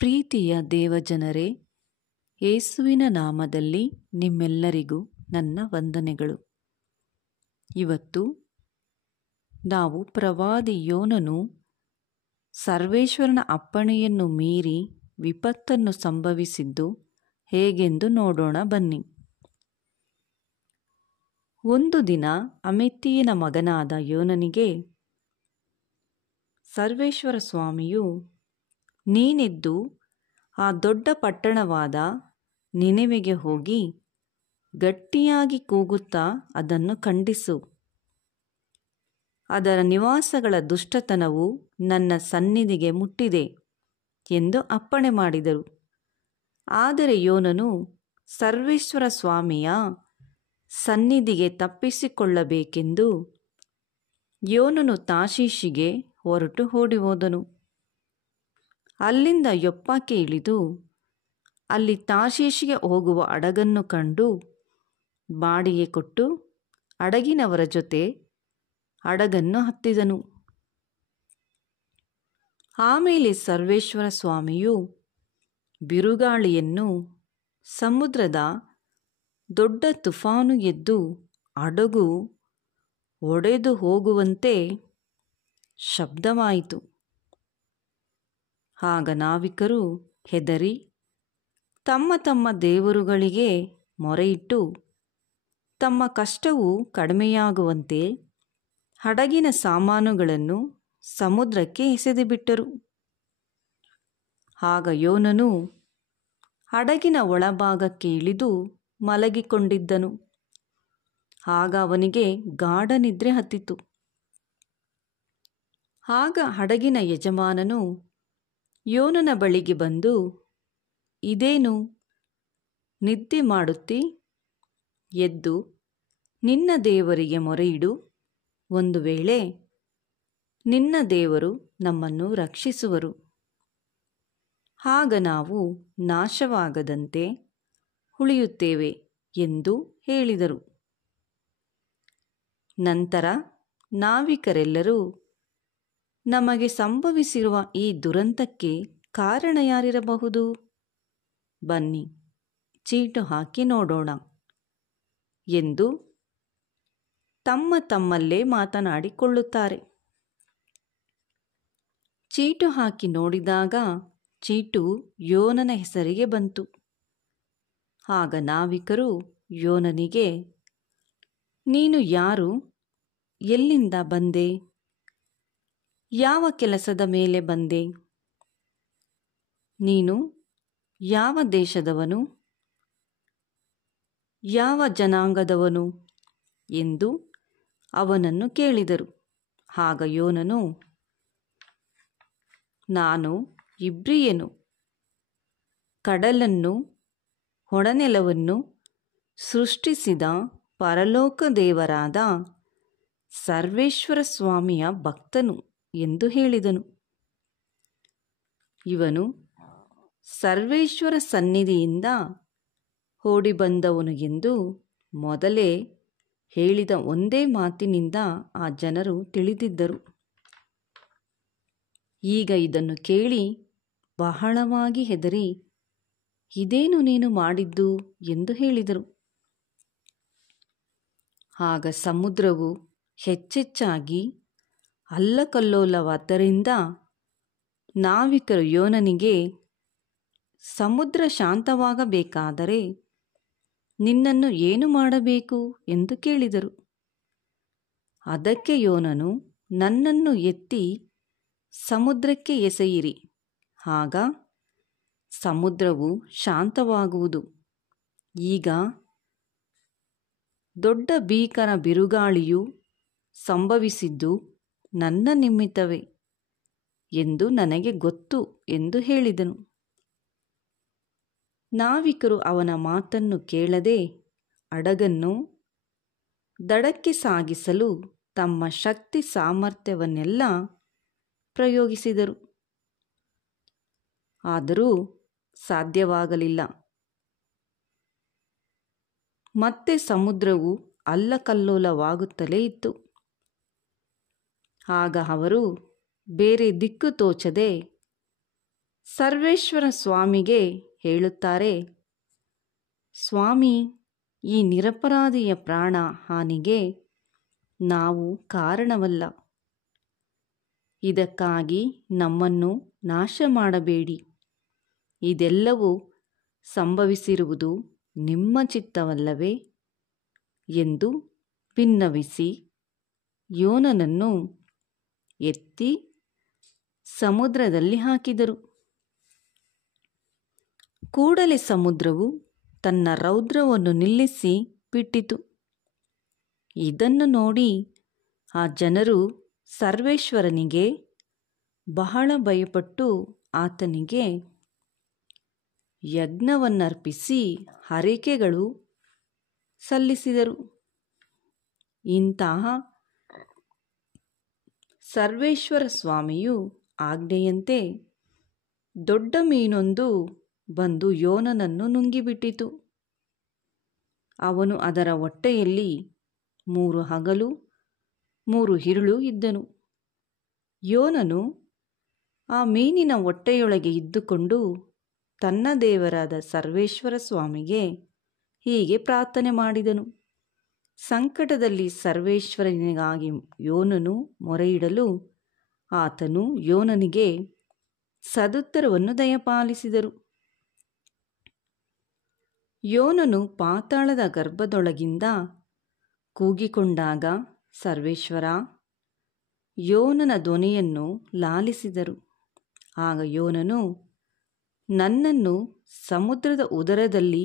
ಪ್ರೀತಿಯ ದೇವಜನರೇ, ಯೇಸುವಿನ ನಾಮದಲ್ಲಿ ನಿಮ್ಮೆಲ್ಲರಿಗೂ ನನ್ನ ವಂದನೆಗಳು. ಇವತ್ತು ನಾವು ಪ್ರವಾದಿ ಯೋನನು ಸರ್ವೇಶ್ವರನ ಅಪ್ಪಣೆಯನ್ನು ಮೀರಿ ವಿಪತ್ತನ್ನು ಸಂಭವಿಸಿದ್ದು ಹೇಗೆಂದು ನೋಡೋಣ ಬನ್ನಿ. ಒಂದು ದಿನ ಅಮಿತ್ತಿಯನ ಮಗನಾದ ಯೋನನಿಗೆ ಸರ್ವೇಶ್ವರ ಸ್ವಾಮಿಯು, ನೀನೆದ್ದು ಆ ದೊಡ್ಡ ಪಟ್ಟಣವಾದ ನಿನೆವೆಗೆ ಹೋಗಿ ಗಟ್ಟಿಯಾಗಿ ಕೂಗುತ್ತಾ ಅದನ್ನು ಖಂಡಿಸು. ಅದರ ನಿವಾಸಗಳ ದುಷ್ಟತನವು ನನ್ನ ಸನ್ನಿಧಿಗೆ ಮುಟ್ಟಿದೆ ಎಂದು ಅಪ್ಪಣೆ ಮಾಡಿದರು. ಆದರೆ ಯೋನನು ಸರ್ವೇಶ್ವರ ಸ್ವಾಮಿಯ ಸನ್ನಿಧಿಗೆ ತಪ್ಪಿಸಿಕೊಳ್ಳಬೇಕೆಂದು ಯೋನನು ತಾರ್ಷೀಷಿಗೆ ಹೊರಟು ಓಡಿಹೋದನು. ಅಲ್ಲಿಂದ ಯೊಪ್ಪಕ್ಕೆ ಇಳಿದು ಅಲ್ಲಿ ತಾರ್ಷೀಷಿಗೆ ಹೋಗುವ ಹಡಗನ್ನು ಕಂಡು ಬಾಡಿಗೆ ಕೊಟ್ಟು ಹಡಗಿನವರ ಜೊತೆ ಹಡಗನ್ನು ಹತ್ತಿದನು. ಆಮೇಲೆ ಸರ್ವೇಶ್ವರ ಸ್ವಾಮಿಯು ಬಿರುಗಾಳಿಯನ್ನು, ಸಮುದ್ರದ ದೊಡ್ಡ ತುಫಾನು ಎದ್ದು ಹಡಗು ಒಡೆದು ಹೋಗುವಂತೆ ಶಬ್ದವಾಯಿತು. ಆಗ ನಾವಿಕರು ಹೆದರಿ ತಮ್ಮ ತಮ್ಮ ದೇವರುಗಳಿಗೆ ಮೊರೆಯಿಟ್ಟು ತಮ್ಮ ಕಷ್ಟವು ಕಡಿಮೆಯಾಗುವಂತೆ ಹಡಗಿನ ಸಾಮಾನುಗಳನ್ನು ಸಮುದ್ರಕ್ಕೆ ಎಸೆದುಬಿಟ್ಟರು. ಆಗ ಯೋನನು ಹಡಗಿನ ಒಳಭಾಗಕ್ಕೆ ಇಳಿದು ಮಲಗಿಕೊಂಡಿದ್ದನು. ಆಗ ಅವನಿಗೆ ಗಾಢ ನಿದ್ರೆ ಹತ್ತಿತು. ಆಗ ಹಡಗಿನ ಯಜಮಾನನು ಯೋನನ ಬಳಿಗೆ ಬಂದು, ಇದೇನು, ನಿದ್ದೆ ಮಾಡುತ್ತೀ? ಎದ್ದು ನಿನ್ನ ದೇವರಿಗೆ ಮೊರೆಯಿಡು. ಒಂದು ವೇಳೆ ನಿನ್ನ ದೇವರು ನಮ್ಮನ್ನು ರಕ್ಷಿಸುವರು. ಆಗ ನಾವು ನಾಶವಾಗದಂತೆ ಉಳಿಯುತ್ತೇವೆ ಎಂದು ಹೇಳಿದರು. ನಂತರ ನಾವಿಕರೆಲ್ಲರೂ, ನಮಗೆ ಸಂಭವಿಸಿರುವ ಈ ದುರಂತಕ್ಕೆ ಕಾರಣ ಯಾರಿರಬಹುದು? ಬನ್ನಿ ಚೀಟು ಹಾಕಿ ನೋಡೋಣ ಎಂದು ತಮ್ಮ ತಮ್ಮಲ್ಲೇ ಮಾತನಾಡಿಕೊಳ್ಳುತ್ತಾರೆ. ಚೀಟು ಹಾಕಿ ನೋಡಿದಾಗ ಚೀಟು ಯೋನನ ಹೆಸರಿಗೆ ಬಂತು. ಆಗ ನಾವಿಕರು ಯೋನನಿಗೆ, ನೀನು ಯಾರು? ಎಲ್ಲಿಂದ ಬಂದೆ? ಯಾವ ಕೆಲಸದ ಮೇಲೆ ಬಂದೆ? ನೀನು ಯಾವ ದೇಶದವನು? ಯಾವ ಜನಾಂಗದವನು? ಎಂದು ಅವನನ್ನು ಕೇಳಿದರು. ಆಗ ಯೋನನು, ನಾನು ಇಬ್ರಿಯನು, ಕಡಲನ್ನು ಒಣನೆಲವನ್ನು ಸೃಷ್ಟಿಸಿದ ಪರಲೋಕ ದೇವರಾದ ಸರ್ವೇಶ್ವರ ಸ್ವಾಮಿಯ ಭಕ್ತನು ಎಂದು ಹೇಳಿದನು. ಇವನು ಸರ್ವೇಶ್ವರ ಸನ್ನಿಧಿಯಿಂದ ಓಡಿಬಂದವನು ಎಂದು ಮೊದಲೇ ಹೇಳಿದ ಒಂದೇ ಮಾತಿನಿಂದ ಆ ಜನರು ತಿಳಿದಿದ್ದರು. ಈಗ ಇದನ್ನು ಕೇಳಿ ಬಹಳವಾಗಿ ಹೆದರಿ, ಇದೇನು ನೀನು ಮಾಡಿದ್ದು ಎಂದು ಹೇಳಿದರು. ಆಗ ಸಮುದ್ರವು ಹೆಚ್ಚೆಚ್ಚಾಗಿ ಅಲ್ಲಕಲ್ಲೋಲವಾದ್ದರಿಂದ ನಾವಿಕರು ಯೋನನಿಗೆ, ಸಮುದ್ರ ಶಾಂತವಾಗಬೇಕಾದರೆ ನಿನ್ನನ್ನು ಏನು ಮಾಡಬೇಕು ಎಂದು ಕೇಳಿದರು. ಅದಕ್ಕೆ ಯೋನನು, ನನ್ನನ್ನು ಎತ್ತಿ ಸಮುದ್ರಕ್ಕೆ ಎಸೆಯಿರಿ, ಆಗ ಸಮುದ್ರವು ಶಾಂತವಾಗುವುದು. ಈಗ ದೊಡ್ಡ ಭೀಕರ ಬಿರುಗಾಳಿಯು ಸಂಭವಿಸಿದ್ದು ನನ್ನ ನಿಮಿತ್ತವೇ ಎಂದು ನನಗೆ ಗೊತ್ತು ಎಂದು ಹೇಳಿದನು. ನಾವಿಕರು ಅವನ ಮಾತನ್ನು ಕೇಳದೆ ಹಡಗನ್ನು ದಡಕ್ಕೆ ಸಾಗಿಸಲು ತಮ್ಮ ಶಕ್ತಿ ಸಾಮರ್ಥ್ಯವನ್ನೆಲ್ಲ ಪ್ರಯೋಗಿಸಿದರು. ಆದರೂ ಸಾಧ್ಯವಾಗಲಿಲ್ಲ. ಮತ್ತೆ ಸಮುದ್ರವು ಅಲ್ಲಕಲ್ಲೋಲವಾಗುತ್ತಲೇ ಇತ್ತು. ಆಗ ಅವರು ಬೇರೆ ದಿಕ್ಕು ತೋಚದೆ ಸರ್ವೇಶ್ವರ ಸ್ವಾಮಿಗೆ ಹೇಳುತ್ತಾರೆ, ಸ್ವಾಮಿ, ಈ ನಿರಪರಾಧಿಯ ಪ್ರಾಣ ಹಾನಿಗೆ ನಾವು ಕಾರಣವಲ್ಲ. ಇದಕ್ಕಾಗಿ ನಮ್ಮನ್ನು ನಾಶ ಮಾಡಬೇಡಿ. ಇದೆಲ್ಲವೂ ಸಂಭವಿಸಿರುವುದು ನಿಮ್ಮ ಚಿತ್ತವಲ್ಲವೇ ಎಂದು ಭಿನ್ನವಿಸಿ ಯೋನನನ್ನು ಎತ್ತಿ ಸಮುದ್ರದಲ್ಲಿ ಹಾಕಿದರು. ಕೂಡಲೇ ಸಮುದ್ರವು ತನ್ನ ರೌದ್ರವನ್ನು ನಿಲ್ಲಿಸಿ ಬಿಟ್ಟಿತು. ಇದನ್ನು ನೋಡಿ ಆ ಜನರು ಸರ್ವೇಶ್ವರನಿಗೆ ಬಹಳ ಭಯಪಟ್ಟು ಆತನಿಗೆ ಯಜ್ಞವನ್ನರ್ಪಿಸಿ ಹರಕೆಗಳು ಸಲ್ಲಿಸಿದರು. ಇಂತಹ ಸರ್ವೇಶ್ವರ ಸ್ವಾಮಿಯು ಆಜ್ಞೆಯಂತೆ ದೊಡ್ಡ ಮೀನೊಂದು ಬಂದು ಯೋನನನ್ನು ನುಂಗಿಬಿಟ್ಟಿತು. ಅವನು ಅದರ ಹೊಟ್ಟೆಯಲ್ಲಿ 3 ಹಗಲು 3 ಇರುಳು ಇದ್ದನು. ಯೋನನು ಆ ಮೀನಿನ ಹೊಟ್ಟೆಯೊಳಗೆ ಇದ್ದುಕೊಂಡು ತನ್ನ ದೇವರಾದ ಸರ್ವೇಶ್ವರ ಸ್ವಾಮಿಗೆ ಹೀಗೆ ಪ್ರಾರ್ಥನೆ ಮಾಡಿದನು. ಸಂಕಟದಲ್ಲಿ ಸರ್ವೇಶ್ವರನಿಗಾಗಿ ಯೋನನು ಮೊರೆಯಿಡಲು ಆತನು ಯೋನನಿಗೆ ಸದುತ್ತರವನ್ನು ದಯಪಾಲಿಸಿದರು. ಯೋನನು ಪಾತಾಳದ ಗರ್ಭದೊಳಗಿಂದ ಕೂಗಿಕೊಂಡಾಗ ಸರ್ವೇಶ್ವರ ಯೋನನ ಧ್ವನಿಯನ್ನು ಲಾಲಿಸಿದರು. ಆಗ ಯೋನನು, ನನ್ನನ್ನು ಸಮುದ್ರದ ಉದರದಲ್ಲಿ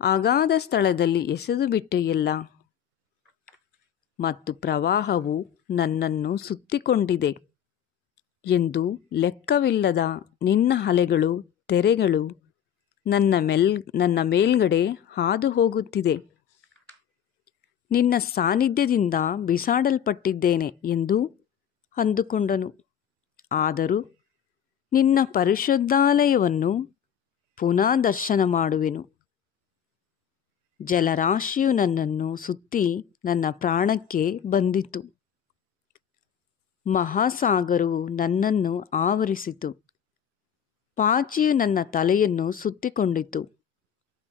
ಅಗಾಧ ಸ್ಥಳದಲ್ಲಿ ಎಸೆದು ಬಿಟ್ಟೆಯಲ್ಲ, ಮತ್ತು ಪ್ರವಾಹವು ನನ್ನನ್ನು ಸುತ್ತಿಕೊಂಡಿದೆ ಎಂದು ಲೆಕ್ಕವಿಲ್ಲದ ನಿನ್ನ ಅಲೆಗಳು ತೆರೆಗಳು ನನ್ನ ಮೇಲ್ಗಡೆ ಹಾದು ಹೋಗುತ್ತಿದೆ. ನಿನ್ನ ಸಾನ್ನಿಧ್ಯದಿಂದ ಬಿಸಾಡಲ್ಪಟ್ಟಿದ್ದೇನೆ ಎಂದು ಅಂದುಕೊಂಡನು. ಆದರೂ ನಿನ್ನ ಪರಿಶುದ್ಧಾಲಯವನ್ನು ಪುನಃ ದರ್ಶನ ಮಾಡುವೆನು. ಜಲರಾಶಿಯು ನನ್ನನ್ನು ಸುತ್ತಿ ನನ್ನ ಪ್ರಾಣಕ್ಕೆ ಬಂದಿತು. ಮಹಾಸಾಗರವು ನನ್ನನ್ನು ಆವರಿಸಿತು. ಪಾಚಿಯು ನನ್ನ ತಲೆಯನ್ನು ಸುತ್ತಿಕೊಂಡಿತು.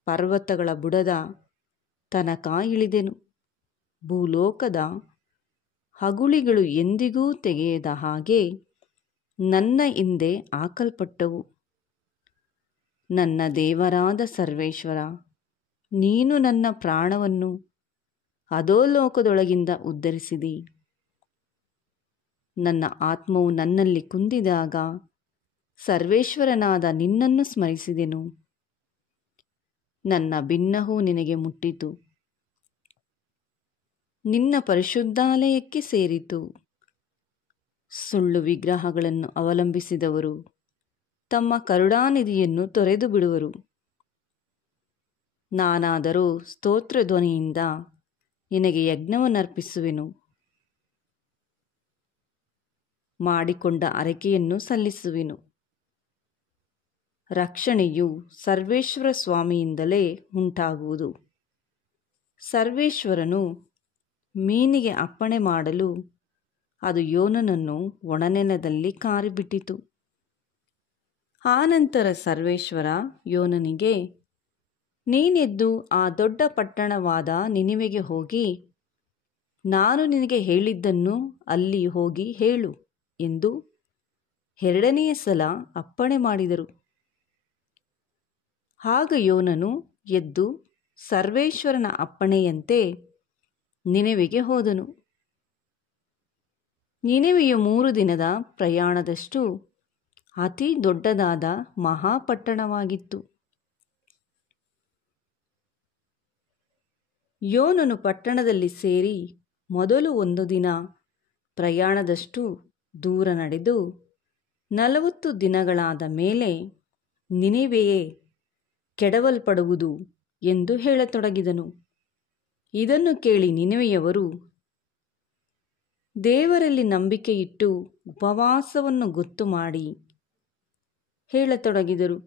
ಪರ್ವತಗಳ ಬುಡದ ತನಕ ಇಳಿದೆನು. ಭೂಲೋಕದ ಹಗುಳಿಗಳು ಎಂದಿಗೂ ತೆಗೆಯದ ಹಾಗೆ ನನ್ನ ಹಿಂದೆ ಹಾಕಲ್ಪಟ್ಟವು. ನನ್ನ ದೇವರಾದ ಸರ್ವೇಶ್ವರ, ನೀನು ನನ್ನ ಪ್ರಾಣವನ್ನು ಅಧೋಲೋಕದೊಳಗಿಂದ ಉದ್ಧರಿಸಿದಿ. ನನ್ನ ಆತ್ಮವು ನನ್ನಲ್ಲಿ ಕುಂದಿದಾಗ ಸರ್ವೇಶ್ವರನಾದ ನಿನ್ನನ್ನು ಸ್ಮರಿಸಿದೆನು. ನನ್ನ ಬಿನ್ನಹವು ನಿನಗೆ ಮುಟ್ಟಿತು, ನಿನ್ನ ಪರಿಶುದ್ಧಾಲಯಕ್ಕೆ ಸೇರಿತು. ಸುಳ್ಳು ವಿಗ್ರಹಗಳನ್ನು ಅವಲಂಬಿಸಿದವರು ತಮ್ಮ ಕರುಣಾನಿಧಿಯನ್ನು ತೊರೆದು ಬಿಡುವರು. ನಾನಾದರೂ ಸ್ತೋತ್ರ ಧ್ವನಿಯಿಂದ ನಿನಗೆ ಯಜ್ಞವನ್ನರ್ಪಿಸುವೆನು. ಮಾಡಿಕೊಂಡ ಹರಕೆಯನ್ನು ಸಲ್ಲಿಸುವೆನು. ರಕ್ಷಣೆಯು ಸರ್ವೇಶ್ವರ ಸ್ವಾಮಿಯಿಂದಲೇ ಉಂಟಾಗುವುದು. ಸರ್ವೇಶ್ವರನು ಮೀನಿಗೆ ಅಪ್ಪಣೆ ಮಾಡಲು ಅದು ಯೋನನನ್ನು ಒಣನೆಲದಲ್ಲಿ ಕಾರಿಬಿಟ್ಟಿತು. ಆನಂತರ ಸರ್ವೇಶ್ವರ ಯೋನನಿಗೆ, ನೀನೆದ್ದು ಆ ದೊಡ್ಡ ಪಟ್ಟಣವಾದ ನಿನೆವೆಗೆ ಹೋಗಿ ನಾನು ನಿನಗೆ ಹೇಳಿದ್ದನ್ನು ಅಲ್ಲಿ ಹೋಗಿ ಹೇಳು ಎಂದು 2ನೆಯ ಸಲ ಅಪ್ಪಣೆ ಮಾಡಿದರು. ಆಗ ಯೋನನು ಎದ್ದು ಸರ್ವೇಶ್ವರನ ಅಪ್ಪಣೆಯಂತೆ ನಿನೆವೆಗೆ ಹೋದನು. ನಿನೆವೆಯು 3 ದಿನದ ಪ್ರಯಾಣದಷ್ಟು ಅತಿ ದೊಡ್ಡದಾದ ಮಹಾಪಟ್ಟಣವಾಗಿತ್ತು. ಯೋನನು ಪಟ್ಟಣದಲ್ಲಿ ಸೇರಿ ಮೊದಲು 1 ದಿನ ಪ್ರಯಾಣದಷ್ಟು ದೂರ ನಡೆದು 40 ದಿನಗಳಾದ ಮೇಲೆ ನಿನೆವೆಯೇ ಕೆಡವಲ್ಪಡುವುದು ಎಂದು ಹೇಳತೊಡಗಿದನು. ಇದನ್ನು ಕೇಳಿ ನಿನೆವೆಯವರು ದೇವರಲ್ಲಿ ನಂಬಿಕೆಯಿಟ್ಟು ಉಪವಾಸವನ್ನು ಗೊತ್ತು ಮಾಡಿ ಹೇಳತೊಡಗಿದರು.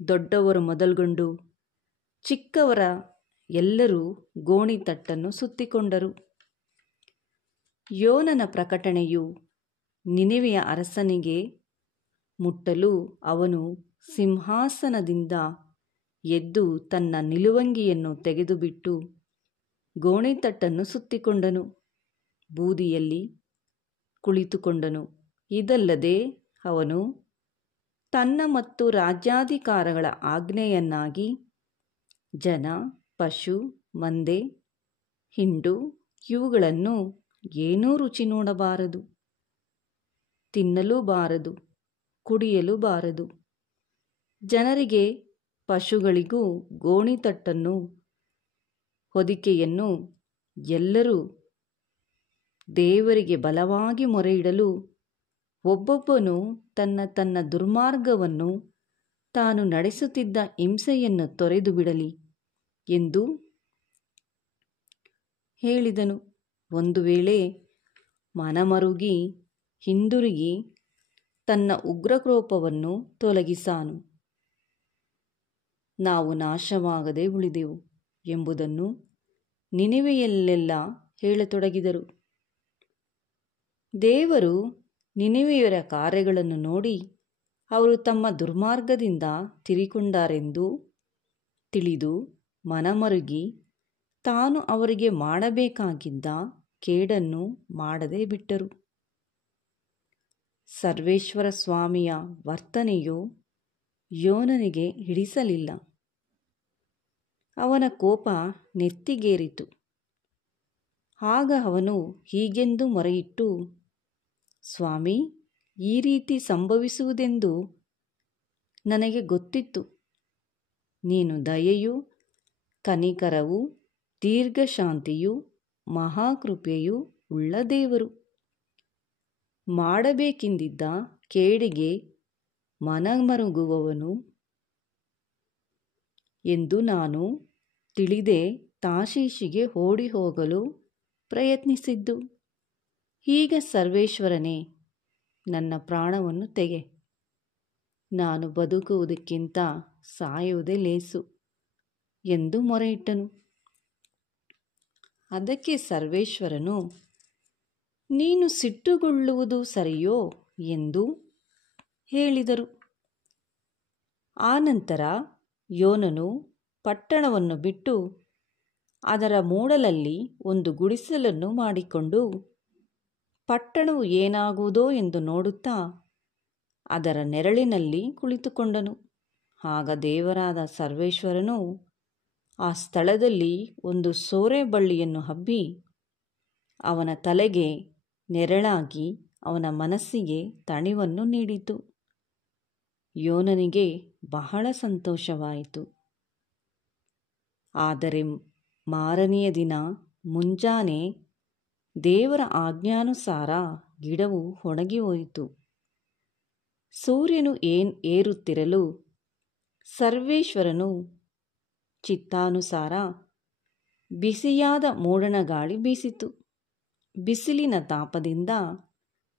ದೊಡ್ಡವರು ಮೊದಲ್ಗೊಂಡು ಚಿಕ್ಕವರ ಎಲ್ಲರೂ ಗೋಣಿತಟ್ಟನ್ನು ಸುತ್ತಿಕೊಂಡರು. ಯೋನನ ಪ್ರಕಟಣೆಯು ನಿನೆವೆಯ ಅರಸನಿಗೆ ಮುಟ್ಟಲು ಅವನು ಸಿಂಹಾಸನದಿಂದ ಎದ್ದು ತನ್ನ ನಿಲುವಂಗಿಯನ್ನು ತೆಗೆದುಬಿಟ್ಟು ಗೋಣಿತಟ್ಟನ್ನು ಸುತ್ತಿಕೊಂಡನು, ಬೂದಿಯಲ್ಲಿ ಕುಳಿತುಕೊಂಡನು. ಇದಲ್ಲದೆ ಅವನು ತನ್ನ ಮತ್ತು ರಾಜ್ಯಾಧಿಕಾರಗಳ ಆಜ್ಞೆಯನ್ನಾಗಿ ಜನ, ಪಶು, ಮಂದೆ, ಹಿಂಡು ಇವುಗಳನ್ನು ಏನೂ ರುಚಿ ನೋಡಬಾರದು, ತಿನ್ನಲೂ ಬಾರದು, ಕುಡಿಯಲೂ ಬಾರದು. ಜನರಿಗೆ, ಪಶುಗಳಿಗೂ ಗೋಣಿತಟ್ಟನ್ನು, ಹೊದಿಕೆಯನ್ನು ಎಲ್ಲರೂ ದೇವರಿಗೆ ಬಲವಾಗಿ ಮೊರೆಯಿಡಲು ಒಬ್ಬೊಬ್ಬನು ತನ್ನ ತನ್ನ ದುರ್ಮಾರ್ಗವನ್ನು, ತಾನು ನಡೆಸುತ್ತಿದ್ದ ಹಿಂಸೆಯನ್ನು ತೊರೆದು ಬಿಡಲಿ ಎಂದು ಹೇಳಿದನು. ಒಂದು ವೇಳೆ ಮನಮರುಗಿ ಹಿಂದಿರುಗಿ ತನ್ನ ಉಗ್ರಕೋಪವನ್ನು ತೊಲಗಿಸಾನು, ನಾವು ನಾಶವಾಗದೆ ಉಳಿದೆವು ಎಂಬುದನ್ನು ನಿನೆವೆಯಲ್ಲೆಲ್ಲ ಹೇಳತೊಡಗಿದರು. ದೇವರು ನಿನೆವೆಯರ ಕಾರ್ಯಗಳನ್ನು ನೋಡಿ ಅವರು ತಮ್ಮ ದುರ್ಮಾರ್ಗದಿಂದ ತಿರಿಕೊಂಡಾರೆಂದು ತಿಳಿದು ಮನಮರುಗಿ ತಾನು ಅವರಿಗೆ ಮಾಡಬೇಕಾಗಿದ್ದ ಕೇಡನ್ನು ಮಾಡದೆ ಬಿಟ್ಟರು. ಸರ್ವೇಶ್ವರ ಸ್ವಾಮಿಯ ವರ್ತನೆಯು ಯೋನನಿಗೆ ಹಿಡಿಸಲಿಲ್ಲ. ಅವನ ಕೋಪ ನೆತ್ತಿಗೇರಿತು. ಆಗ ಅವನು ಹೀಗೆಂದು ಮೊರೆಯಿಟ್ಟು, ಸ್ವಾಮಿ, ಈ ರೀತಿ ಸಂಭವಿಸುವುದೆಂದು ನನಗೆ ಗೊತ್ತಿತ್ತು. ನೀನು ದಯೆಯೂ ಕನಿಕರವೂ ದೀರ್ಘಶಾಂತಿಯೂ ಮಹಾಕೃಪೆಯೂ ಉಳ್ಳ ದೇವರು. ಮಾಡಬೇಕೆಂದಿದ್ದ ಕೇಡಿಗೆ ಮನಮರುಗುವವನು ಎಂದು ನಾನು ತಿಳಿದೇ ತಾಷೀಷಿಗೆ ಓಡಿ ಹೋಗಲು ಪ್ರಯತ್ನಿಸಿದ್ದು. ಈಗ ಸರ್ವೇಶ್ವರನೇ, ನನ್ನ ಪ್ರಾಣವನ್ನು ತೆಗೆ. ನಾನು ಬದುಕುವುದಕ್ಕಿಂತ ಸಾಯುವುದೇ ಲೇಸು ಎಂದು ಮೊರೆಯಿಟ್ಟನು. ಅದಕ್ಕೆ ಸರ್ವೇಶ್ವರನು, ನೀನು ಸಿಟ್ಟುಗೊಳ್ಳುವುದು ಸರಿಯೋ ಎಂದು ಹೇಳಿದರು. ಆನಂತರ ಯೋನನು ಪಟ್ಟಣವನ್ನು ಬಿಟ್ಟು ಅದರ ಮೂಡಲಲ್ಲಿ ಒಂದು ಗುಡಿಸಲನ್ನು ಮಾಡಿಕೊಂಡು ಪಟ್ಟಣವು ಏನಾಗುವುದೋ ಎಂದು ನೋಡುತ್ತಾ ಅದರ ನೆರಳಿನಲ್ಲಿ ಕುಳಿತುಕೊಂಡನು. ಆಗ ದೇವರಾದ ಸರ್ವೇಶ್ವರನು ಆ ಸ್ಥಳದಲ್ಲಿ ಒಂದು ಸೋರೆಬಳ್ಳಿಯನ್ನು ಹಬ್ಬಿ ಅವನ ತಲೆಗೆ ನೆರಳಾಗಿ ಅವನ ಮನಸ್ಸಿಗೆ ತಣಿವನ್ನು ನೀಡಿತು. ಯೋನನಿಗೆ ಬಹಳ ಸಂತೋಷವಾಯಿತು. ಆದರೆ ಮಾರನೆಯ ದಿನ ಮುಂಜಾನೆ ದೇವರ ಆಜ್ಞಾನುಸಾರ ಗಿಡವು ಒಣಗಿ ಹೋಯಿತು. ಸೂರ್ಯನು ಏರುತ್ತಿರಲು ಸರ್ವೇಶ್ವರನು ಚಿತ್ತಾನುಸಾರ ಬಿಸಿಯಾದ ಮೂಡಣ ಗಾಳಿ ಬೀಸಿತು. ಬಿಸಿಲಿನ ತಾಪದಿಂದ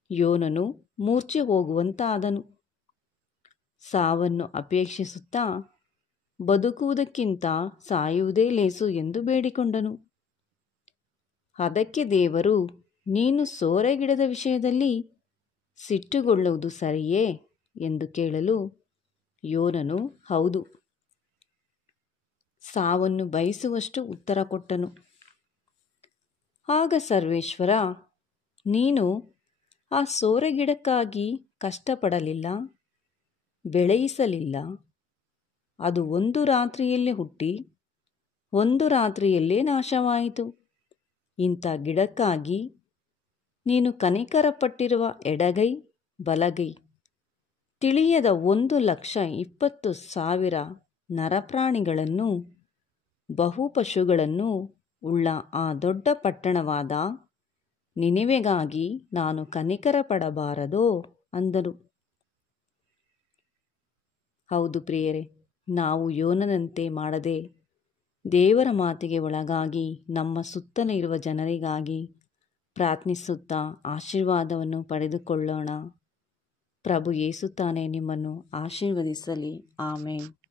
ಯೋನನು ಮೂರ್ಛೆ ಹೋಗುವಂತಾದನು. ಸಾವನ್ನು ಅಪೇಕ್ಷಿಸುತ್ತಾ ಬದುಕುವುದಕ್ಕಿಂತ ಸಾಯುವುದೇ ಲೇಸು ಎಂದು ಬೇಡಿಕೊಂಡನು. ಅದಕ್ಕೆ ದೇವರು, ನೀನು ಸೋರೆಗಿಡದ ವಿಷಯದಲ್ಲಿ ಸಿಟ್ಟುಗೊಳ್ಳುವುದು ಸರಿಯೇ ಎಂದು ಕೇಳಲು ಯೋನನು ಹೌದು, ಸಾವನ್ನು ಬಯಸುವಷ್ಟು ಉತ್ತರ ಕೊಟ್ಟನು. ಆಗ ಸರ್ವೇಶ್ವರ, ನೀನು ಆ ಸೋರೆಗಿಡಕ್ಕಾಗಿ ಕಷ್ಟಪಡಲಿಲ್ಲ, ಬೆಳೆಯಿಸಲಿಲ್ಲ. ಅದು ಒಂದು ರಾತ್ರಿಯಲ್ಲೇ ಹುಟ್ಟಿ ಒಂದು ರಾತ್ರಿಯಲ್ಲೇ ನಾಶವಾಯಿತು. ಇಂಥ ಗಿಡಕ್ಕಾಗಿ ನೀನು ಕನಿಕರಪಟ್ಟಿರುವ ಎಡಗೈ ಬಲಗೈ ತಿಳಿಯದ 1,20,000 ನರಪ್ರಾಣಿಗಳನ್ನು ಬಹುಪಶುಗಳನ್ನು ಉಳ್ಳ ಆ ದೊಡ್ಡ ಪಟ್ಟಣವಾದ ನಿನೆವೆಗಾಗಿ ನಾನು ಕನಿಕರ ಪಡಬಾರದೋ ಅಂದನು. ಹೌದು ಪ್ರಿಯರೇ, ನಾವು ಯೋನನಂತೆ ಮಾಡದೆ ದೇವರ ಮಾತಿಗೆ ಒಳಗಾಗಿ ನಮ್ಮ ಸುತ್ತಲೂ ಇರುವ ಜನರಿಗಾಗಿ ಪ್ರಾರ್ಥಿಸುತ್ತಾ ಆಶೀರ್ವಾದವನ್ನು ಪಡೆದುಕೊಳ್ಳೋಣ. ಪ್ರಭು ಯೇಸು ತಾನೇ ನಿಮ್ಮನ್ನು ಆಶೀರ್ವದಿಸಲಿ. ಆಮೇನ್.